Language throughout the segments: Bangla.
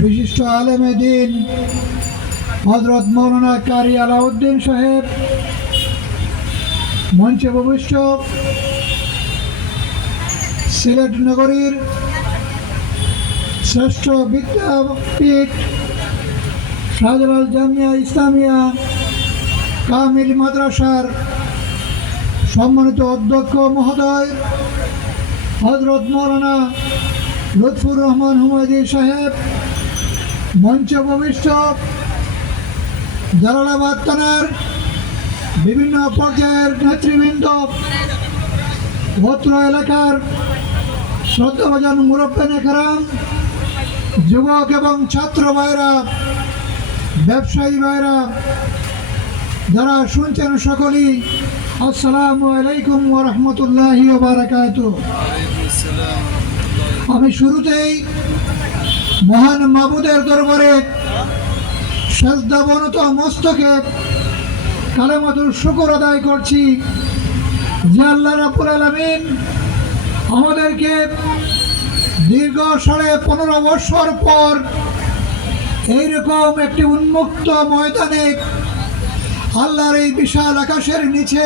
विशिष्ट आलमे दीन हजरत मौलाना कारी अलाउद्दीन साहेब मंचे उपविष्ट सिलेट नगरीर श्रेष्ठ विद्यापीठ शाहजालाल जामिया इस्लामिया कामिल माद्रासार सम्मानित अध्यक्ष महोदय हजरत मौलाना लुत्फुर रहमान हुमायदी साहेब मंच उपविष्ट জালালাবাদ থানার বিভিন্ন পর্যায়ের নেতৃবৃন্দ, অত্র এলাকার শ্রদ্ধাভাজন মুরব্বিয়ানে কেরাম, যুবক এবং ছাত্র ভাইরা, ব্যবসায়ী ভাইরা, যারা শুনছেন সকলেই আসসালামু আলাইকুম ওয়া রাহমাতুল্লাহি ওয়া বারাকাতুহু। আমি শুরুতেই মহান মাবুদের দরবারে সেজদাবনত মস্তকে কালেমাতুল শুকর আদায় করছি যে আল্লাহ রাব্বুল আলামিন আমাদেরকে দীর্ঘ 15.5 বছর পর এইরকম একটি উন্মুক্ত ময়দানে আল্লাহর এই বিশাল আকাশের নিচে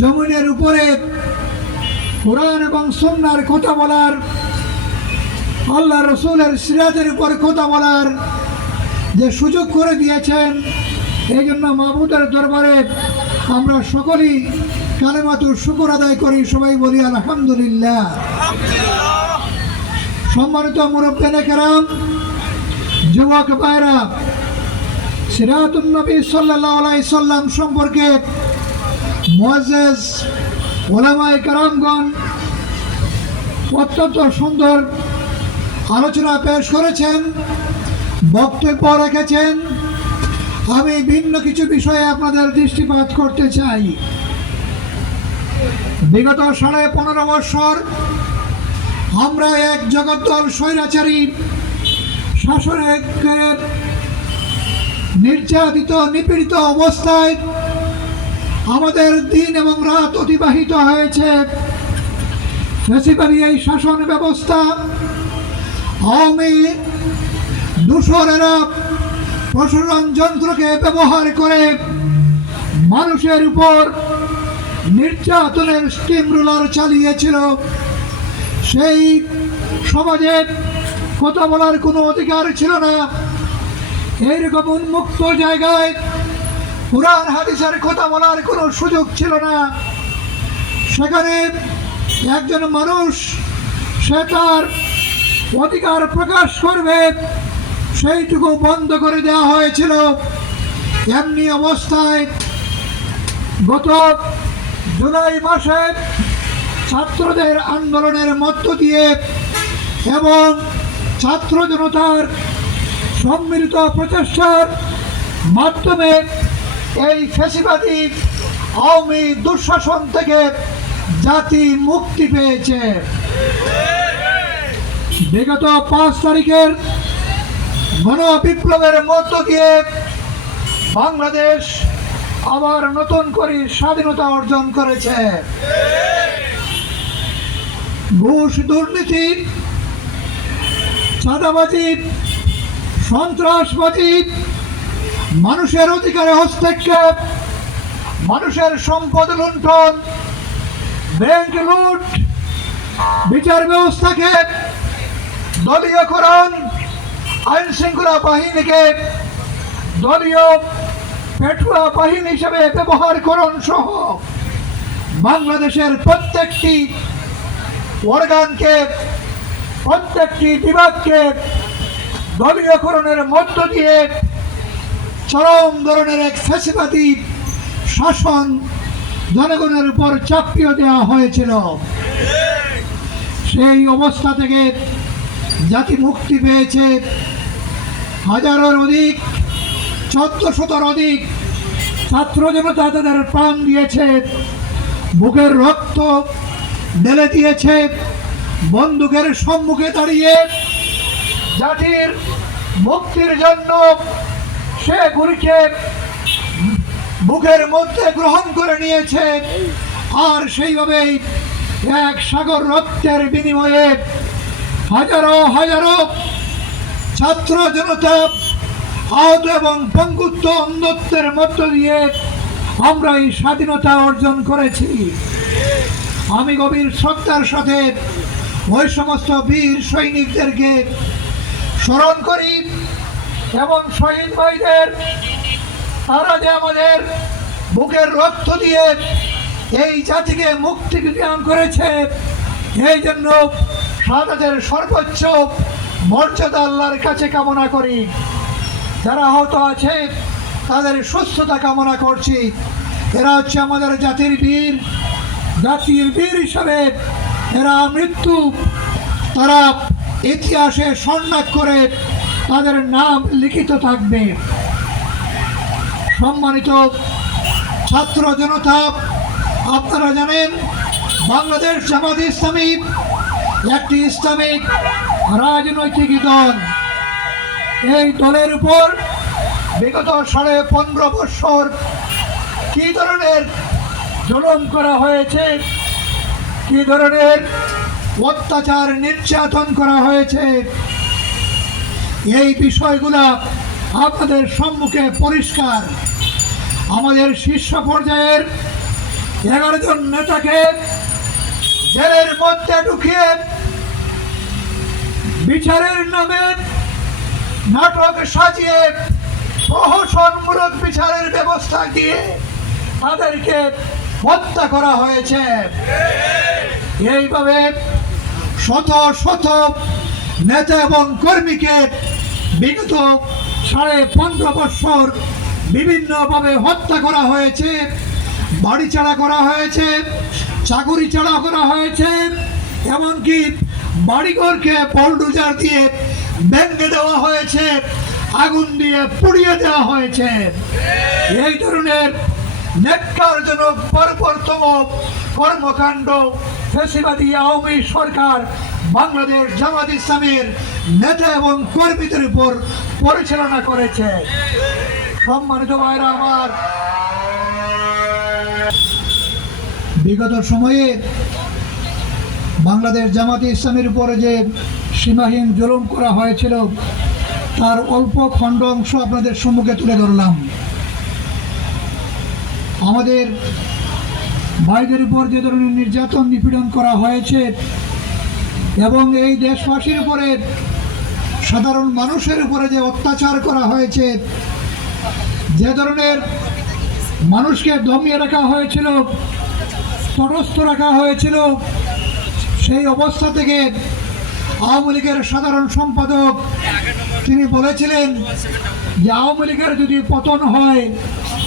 জমিনের উপরে কোরআন এবং সুন্নাহর কথা বলার, আল্লাহ রসুলের সিরাতের উপর কথা বলার যে সুযোগ করে দিয়েছেন, এই জন্য মাবুদের দরবারে আমরা সকলেই কালেমাতুল শুকর আদায় করি। সবাই বলি আলহামদুলিল্লাহ। সম্মানিত মুরব্বিয়ানে কেরাম, যুবক ভাইরা, সিরাতুন নবী সাল্লাল্লাহু আলাইহি সাল্লাম সম্পর্কে মুআজ্জিজ উলামায়ে কেরামগণ অত্যন্ত সুন্দর আলোচনা পেশ করেছেন, বক্তব্য রেখেছেন। আমি ভিন্ন কিছু বিষয়ে আপনাদের দৃষ্টিপাত করতে চাই। বিগত 15.5 বছর আমরা এক জগদ্দল স্বৈরাচারী শাসনের নির্যাতিত নিপীড়িত অবস্থায় আমাদের দিন এবং রাত অতিবাহিত হয়েছে। ফ্যাসিবাদী এই শাসন ব্যবস্থা, আওয়ামী দূষরেরা প্রশাসন যন্ত্রকে ব্যবহার করে মানুষের উপর নির্যাতনের স্টিম রুলার চালিয়েছিল। সেই সমাজে কথা বলার কোনো অধিকার ছিল না। এইরকম উন্মুক্ত জায়গায় কুরআন হাদিসের কথা বলার কোনো সুযোগ ছিল না। সেখানে একজন মানুষ সে তার অধিকার প্রকাশ করবে সেইটুকু বন্ধ করে দেওয়া হয়েছিল। এমনি অবস্থায় গত জুলাই মাসে ছাত্রদের আন্দোলনের মধ্য দিয়ে এবং ছাত্র জনতার সম্মিলিত প্রচেষ্টার মাধ্যমে এই ফ্যাসিবাদী আওয়ামী দুঃশাসন থেকে জাতি মুক্তি পেয়েছে। বিগত 5 তারিখের গণবিপ্লবের মধ্য দিয়ে বাংলাদেশ আবার নতুন করে স্বাধীনতা অর্জন করেছে। ঘুষ, দুর্নীতি, চাঁদাবাজি, সন্ত্রাসবাজি, মানুষের অধিকারে হস্তক্ষেপ, মানুষের সম্পদ লুণ্ঠন, ব্যাংক লুট, বিচার ব্যবস্থাকে দলীয়করণ, আইন শৃঙ্খলা বাহিনীকে দলীয় পেটুয়া বাহিনী হিসেবে ব্যবহারকরণ সহ বাংলাদেশের প্রত্যেকটি অর্গানকে, প্রত্যেকটি বিভাগকে দলীয়করণের মধ্য দিয়ে চরম ধরনের এক ফ্যাসিবাদী শাসন জনগণের উপর চাপিয়ে দেওয়া হয়েছিল। সেই অবস্থা থেকে জাতি মুক্তি পেয়েছে। হাজারের অধিক, 1400-র অধিক ছাত্র জনতা তাদের প্রাণ দিয়েছে, বুকের রক্ত ঢেলে দিয়েছে, বন্দুকের সম্মুখে দাঁড়িয়ে জাতির মুক্তির জন্য সেগুলিকে বুকের মধ্যে গ্রহণ করে নিয়েছে। আর সেইভাবেই এক সাগর রক্তের বিনিময়ে হাজারো হাজারো ছাত্র জনতা আহত এবং পঙ্গুত্ব অন্ধত্বের মধ্য দিয়ে আমরা এই স্বাধীনতা অর্জন করেছি। আমি গভীর শ্রদ্ধার সাথে ওই সমস্ত বীর সৈনিকদেরকে স্মরণ করি এবং শহীদ ভাইদের, তারা যে আমাদের বুকের রক্ত দিয়ে এই জাতিকে মুক্তি প্রদান করেছে, এই জন্য তাদের সর্বোচ্চ মর্যাদা আল্লাহর কাছে কামনা করি। যারা আহত আছে তাদের সুস্থতা কামনা করছি। এরা হচ্ছে আমাদের জাতির বীর, জাতির বীর হিসাবে এরা মৃত্যু, তারা ইতিহাসে স্বর্ণাক্ষরে তাদের নাম লিখিত থাকবে। সম্মানিত ছাত্র জনতা, আপনারা জানেন বাংলাদেশ জামাত ইসলামী একটি ইসলামিক রাজনৈতিক দল। এই দলের উপর বিগত 15.5 বছর কি ধরনের জুলুম করা হয়েছে, কি ধরনের অত্যাচার নির্যাতন করা হয়েছে, এই বিষয়গুলা আপনাদের সম্মুখে পরিষ্কার। আমাদের শীর্ষ পর্যায়ের 11 জন নেতাকে জেলের মধ্যে ঢুকিয়ে বিচারের নামে নাটক সাজিয়ে প্রহসনমূলক বিচারের ব্যবস্থা দিয়ে তাদেরকে হত্যা করা হয়েছে। এইভাবে শত শত নেতা এবং কর্মীকে বিগত 15.5 বছর বিভিন্নভাবে হত্যা করা হয়েছে, বাড়ি ছাড়া করা হয়েছে, চাকুরি ছাড়া করা হয়েছে, এমনকি বাড়িঘরকে বুলডোজার দিয়ে ভেঙে দেওয়া হয়েছে, আগুন দিয়ে পুড়িয়ে দেওয়া হয়েছে। এই ধরনের ন্যাক্কারজনক বর্বরতম কর্মকাণ্ড ফ্যাসিবাদী আওয়ামী সরকার বাংলাদেশ জামাত ইসলামীর নেতা এবং কর্মীদের উপর পরিচালনা করেছে। সম্মানিত ভাইরা আমার, বিগত সময়ে বাংলাদেশ জামাত ইসলামীর উপরে যে সীমাহীন জুলুম করা হয়েছিল তার অল্প খণ্ড অংশ আপনাদের সম্মুখে তুলে ধরলাম। আমাদের ভাইদের উপর যে ধরনের নির্যাতন নিপীড়ন করা হয়েছে এবং এই দেশবাসীর উপরে, সাধারণ মানুষের উপরে যে অত্যাচার করা হয়েছে, যে ধরনের মানুষকে দমিয়ে রাখা হয়েছিল, তটস্থ রাখা হয়েছিল, সেই অবস্থা থেকে আওয়ামী লীগের সাধারণ সম্পাদক তিনি বলেছিলেন যে আওয়ামী লীগের যদি পতন হয়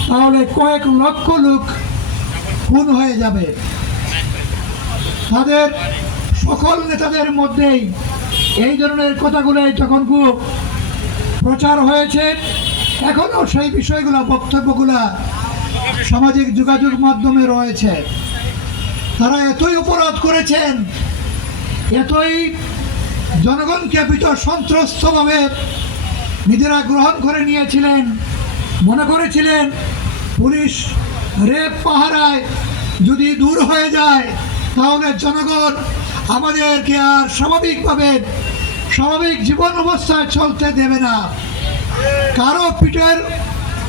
তাহলে কয়েক লক্ষ লোক খুন হয়ে যাবে। তাদের সকল নেতাদের মধ্যেই এই ধরনের কথাগুলোই যখন খুব প্রচার হয়েছে, এখনও সেই বিষয়গুলো, বক্তব্যগুলা সামাজিক যোগাযোগ মাধ্যমে রয়েছে। তারা এতই অপরাধ করেছেন, এতই জনগণকে সন্ত্রস্তভাবে নিজেরা গ্রহণ করে নিয়েছিলেন, মনে করেছিলেন পুলিশ রেপ পাহারায় যদি দূর হয়ে যায় তাহলে জনগণ আমাদেরকে আর স্বাভাবিক জীবন অবস্থায় চলতে দেবে না, কারো পিঠের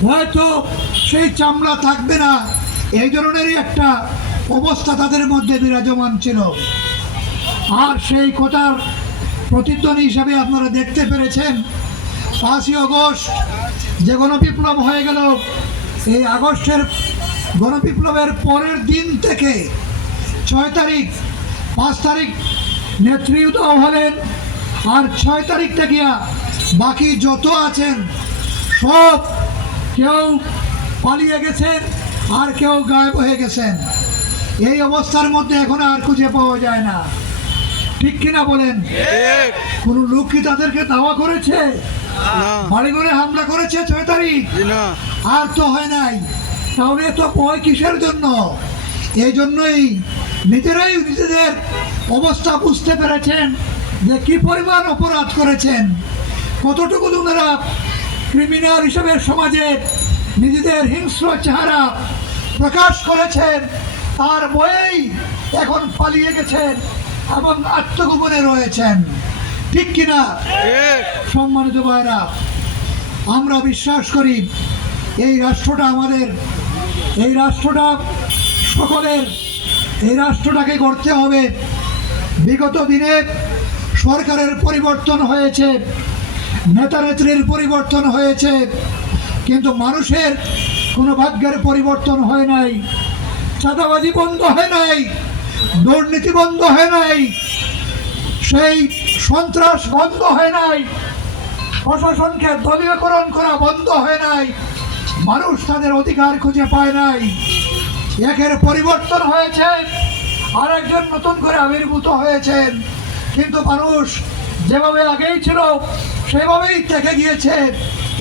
হয়তো সেই চামড়া থাকবে না, এই ধরনেরই একটা অবস্থা তাদের মধ্যে বিরাজমান ছিল। আর সেই কথার প্রতিধ্বনি হিসাবে আপনারা দেখতে পেরেছেন 5ই আগস্ট যে গণবিপ্লব হয়ে গেল, এই আগস্টের গণবিপ্লবের পরের দিন থেকে 6 তারিখ, 5 তারিখ নেতৃত্ব হলেন, আর 6 তারিখ থেকে বাকি যত আছেন সব কেউ পালিয়ে গেছেন আর কেউ গায়েব হয়ে গেছেন। এই অবস্থার মধ্যে এখন আর খুঁজে পাওয়া যায় না, ঠিক কিনা বলেন? কোন লোক কি তাদেরকে দাওয়া করেছে, বাড়ি ঘরে হামলা করেছে 6 তারিখ? আর তো হয় নাই। তাহলে তো ভয় কিসের জন্য? এই জন্যই নিজেরাই নিজেদের অবস্থা বুঝতে পেরেছেন যে কি পরিমাণ অপরাধ করেছেন, কতটুকু ওনারা ক্রিমিনাল হিসেবে সমাজে নিজেদের হিংস্র চেহারা প্রকাশ করেছেন, তার ভয়েই এখন পালিয়ে গেছেন এবং আত্মগোপনে রয়েছেন। ঠিক কিনা? সম্মানিত ভাইরা, আমরা বিশ্বাস করি এই রাষ্ট্রটা আমাদের, এই রাষ্ট্রটা সকলের, এই রাষ্ট্রটাকে গড়তে হবে। বিগত দিনে সরকারের পরিবর্তন হয়েছে, নেতা নেত্রীর পরিবর্তন হয়েছে, কিন্তু মানুষের কোনো ভাগ্যের পরিবর্তন হয় নাই। চাঁদাবাজি বন্ধ হয় নাই, দুর্নীতি বন্ধ হয় নাই, সেই সন্ত্রাস বন্ধ হয় নাই, প্রশাসনকে দলীয়করণ করা বন্ধ হয় নাই, মানুষ তাদের অধিকার খুঁজে পায় নাই। একের পরিবর্তন হয়েছে, আরেকজন নতুন করে আবির্ভূত হয়েছেন, কিন্তু মানুষ যেভাবে আগেই ছিল সেভাবেই থেকে গিয়েছে।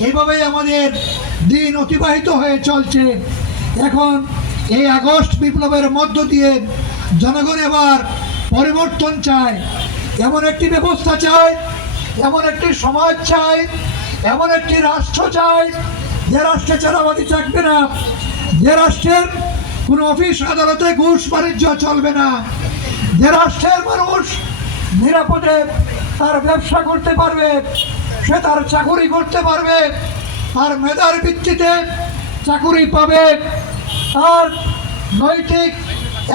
এইভাবেই আমাদের দিন অতিবাহিত হয়ে চলছে। এখন এই আগস্ট বিপ্লবের মধ্য দিয়ে জনগণ এবার পরিবর্তন চায়, এমন একটি ব্যবস্থা চায়, এমন একটি সমাজ চায়, এমন একটি রাষ্ট্র চায় যে রাষ্ট্রে চাঁদাবাজি থাকবে না, যে রাষ্ট্রের কোনো অফিস আদালতে ঘুষ বাণিজ্য চলবে না, যে রাষ্ট্রের মানুষ নিরাপদে তার ব্যবসা করতে পারবে, সে তার চাকুরি করতে পারবে, তার মেধার ভিত্তিতে চাকুরি পাবে, তার নৈতিক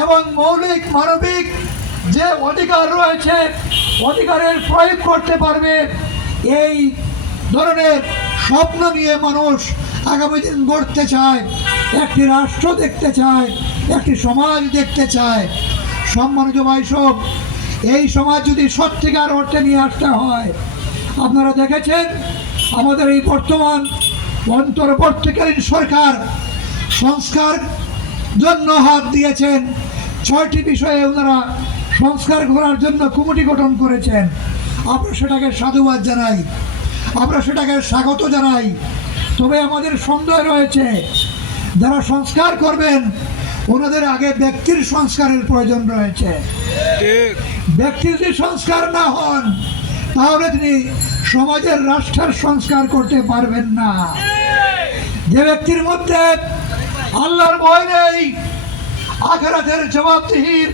এবং মৌলিক মানবিক যে অধিকার রয়েছে অধিকারের প্রয়োগ করতে পারবে। এই ধরনের স্বপ্ন নিয়ে মানুষ আগামী দিন গড়তে চায়, একটি রাষ্ট্র দেখতে চায়, একটি সমাজ দেখতে চায়। সম্মানিত ভাই সব, এই সমাজ যদি সত্যিকার অর্থে নিয়ে আসতে হয়, আপনারা দেখেছেন আমাদের এই বর্তমান অন্তর্বর্তীকালীন সরকার সংস্কার জন্য হাত দিয়েছেন। 6টি বিষয়ে ওনারা সংস্কার করার জন্য কমিটি গঠন করেছেন। আমরা সেটাকে সাধুবাদ জানাই, আমরা সেটাকে স্বাগত জানাই। তবে আমাদের সন্দেহ রয়েছে, যারা সংস্কার করবেন ওনাদের আগে ব্যক্তির সংস্কারের প্রয়োজন রয়েছে। ব্যক্তি যদি সংস্কার না হন তাহলে তিনি সমাজের রাষ্ট্রের সংস্কার করতে পারবেন না। যে ব্যক্তির মধ্যে আল্লাহর ভয় নেই, আখিরাতের জবাবদিহির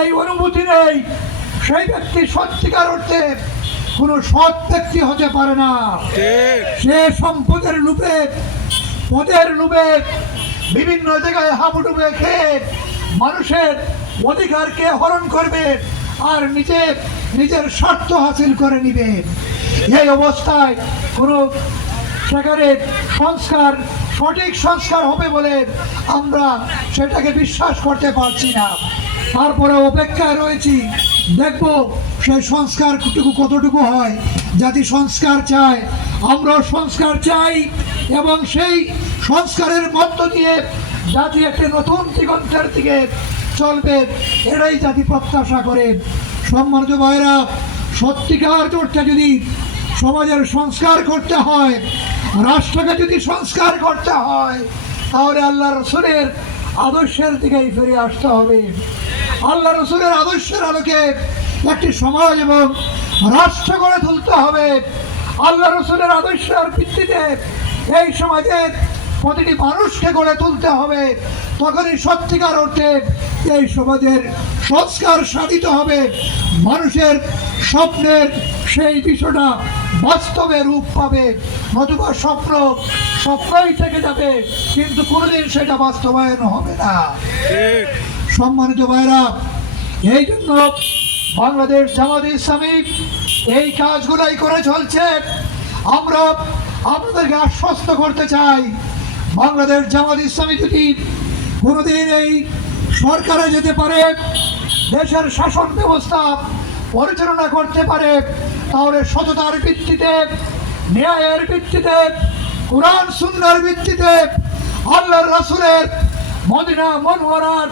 এই অনুভূতি নেই, সেই ব্যক্তি সত্যিকার অর্থে কোনো সৎ ব্যক্তি হতে পারে না। সে সম্পদের লোভে, পদের লোভে বিভিন্ন জায়গায় হাবুডুবে খেয়ে মানুষের অধিকারকে হরণ করবে আর নিজের স্বার্থ হাসিল করে নিবে। এই অবস্থায় কোনো সেখানে সংস্কার, সঠিক সংস্কার হবে বলে আমরা সেটাকে বিশ্বাস করতে পারছি না। তারপরে অপেক্ষায় রয়েছি, দেখব সেই সংস্কার কতটুকু হয়। জাতি সংস্কার চায়, আমরাও সংস্কার চাই, এবং সেই সংস্কারের মধ্য দিয়ে জাতি একটি নতুন দিগন্তের দিকে চলবে, এটাই জাতি প্রত্যাশা করে। সম্মানিত ভাইরা, সত্যিকার অর্থে যদি সমাজের সংস্কার করতে হয়, রাষ্ট্রকে যদি সংস্কার করতে হয়, তাহলে আল্লাহ রসুলের আদর্শের দিকেই ফিরে আসতে হবে। আল্লাহ রসুলের আদর্শের আলোকে একটি সমাজ এবং রাষ্ট্র গড়ে তুলতে হবে। আল্লাহ রসুলের আদর্শের ভিত্তিতে এই সমাজের প্রতিটি মানুষকে গড়ে তুলতে হবে। তখনই সত্যিকার অর্থে এই সমাজের সংস্কার সাধিত হবে। মানুষের স্বপ্নের সেই বিষয়টা বাস্তবে রূপ পাবে, নতুবা স্বপ্নই থেকে যাবে, কিন্তু কোনোদিন সেটা বাস্তবায়ন হবে না। সম্মানিত ভাইরা, এই জন্য বাংলাদেশ জামাত ইসলামী এই কাজগুলাই করে চলছে। আমরা আপনাদেরকে আশ্বস্ত করতে চাই, বাংলাদেশ জামাত ইসলামী যদি কোনোদিন এই সরকারে যেতে পারে, দেশের শাসন ব্যবস্থা পরিচালনা করতে পারে, তাহলে সততার ভিত্তিতে, ন্যায়ের ভিত্তিতে, কুরআন সুন্নাহর ভিত্তিতে, আল্লাহর রাসূলের মদিনা মুনওয়ারার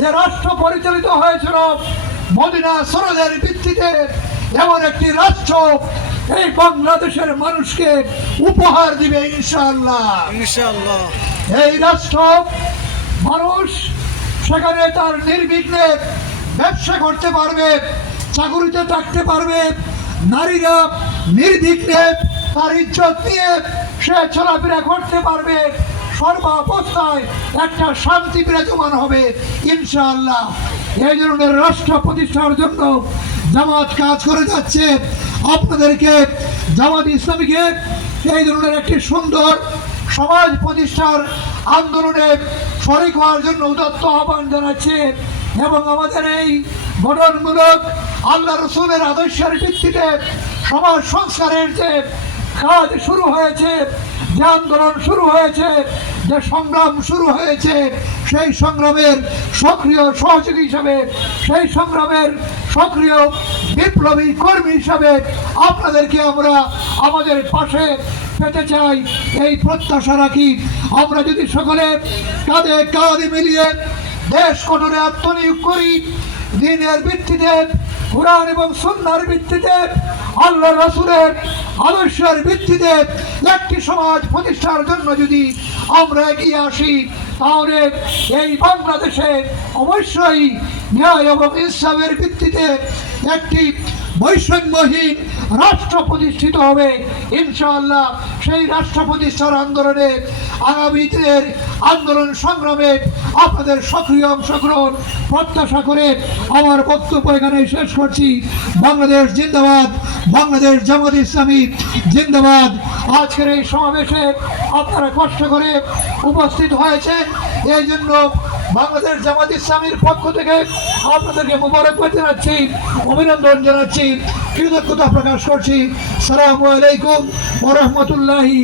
যে রাষ্ট্র পরিচালিত হয়েছিল মদিনা সনদের ভিত্তিতে, এমন একটি রাষ্ট্র এই বাংলাদেশের মানুষকে উপহার দিবে ইনশাআল্লাহ। ইনশাআল্লাহ এই রাষ্ট্র মানুষ সেখানে তার নির্বিঘ্নে ব্যবসা করতে পারবে, চাকুরিতে থাকতে পারবে, নারীরা নির্বিঘ্নে তার ইজ্জত নিয়ে সে চলাফেরা করতে পারবে, সর্বাবস্থায় একটা শান্তি বিরাজমান হবে ইনশাআল্লাহ। এই ধরনের রাষ্ট্র প্রতিষ্ঠার জন্য জামাত কাজ করে যাচ্ছে, আপনাদেরকে জামাত ইসলামীকে এই ধরনের একটি সুন্দর সমাজ প্রতিষ্ঠার আন্দোলনে শরিক হওয়ার জন্য উদাত্ত আহ্বান জানাচ্ছে। এবং আমাদের এই গঠনমূলক আল্লাহ রসুলের আদর্শের ভিত্তিতে সমাজ সংস্কারের যে কাজ শুরু হয়েছে, যে আন্দোলন শুরু হয়েছে, যে সংগ্রাম শুরু হয়েছে, সেই সংগ্রামের সক্রিয় সহযোগী হিসাবে, সেই সংগ্রামের সক্রিয় বিপ্লবী কর্মী হিসাবে আপনাদেরকে আমরা আমাদের পাশে পেতে চাই, এই প্রত্যাশা রাখি। আমরা যদি সকলে কাঁধে কাঁধ মিলিয়ে দেশ গঠনে আত্মনিয়োগ করি, দ্বীনের ভিত্তিতে, কুরআন এবং সুন্নাহর ভিত্তিতে, আল্লাহ রাসূলের আদর্শের ভিত্তিতে একটি সমাজ প্রতিষ্ঠার জন্য যদি আমরা এগিয়ে আসি, তাহলে এই বাংলাদেশে অবশ্যই ন্যায় এবং ইনসাফের ভিত্তিতে একটি বৈষম্যহীন রাষ্ট্র প্রতিষ্ঠিত হবে ইনশাআল্লাহ। সেই রাষ্ট্র প্রতিষ্ঠার আন্দোলনে, আগামী দিনের আন্দোলন সংগ্রামে আপনাদের সক্রিয় অংশগ্রহণ প্রত্যাশা করে আমার বক্তব্য এখানে শেষ করছি। বাংলাদেশ জিন্দাবাদ, বাংলাদেশ জামাত ইসলামী জিন্দাবাদ। আজকের এই সমাবেশে আপনারা কষ্ট করে উপস্থিত হয়েছেন, এই জন্য বাংলাদেশ জামাত ইসলামীর পক্ষ থেকে আপনাদেরকে মোবারকবাদ জানাচ্ছি, অভিনন্দন জানাচ্ছি, কৃতজ্ঞতা প্রকাশ করছি। আসসালামু আলাইকুম ওয়া রাহমাতুল্লাহি।